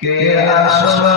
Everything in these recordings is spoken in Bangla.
কে আসবে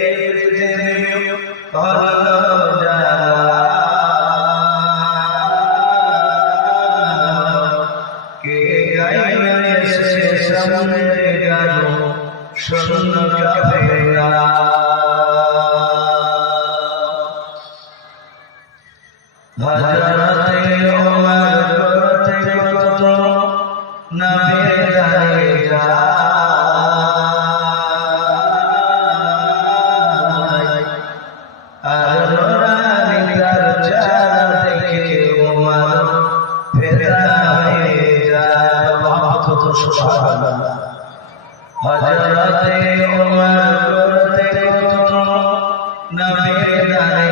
রঙে গেল সন্ধ্যা না হজরতে ওমর করতে কত নবীর দারে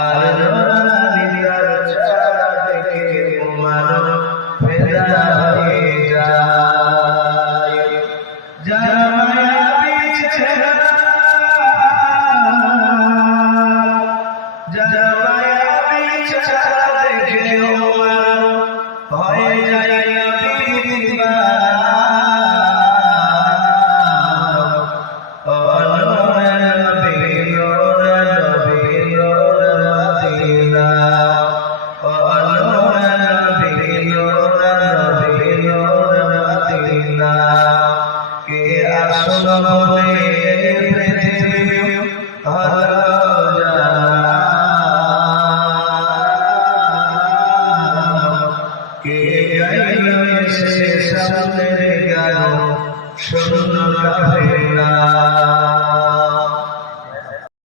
আর নবীর ছাড়া থেকে ওমর ফেদা হয়ে যায় যারা মায়া পিছছে যারা মায়া আসল বলে পৃথিবী আর সন্ধ্যায়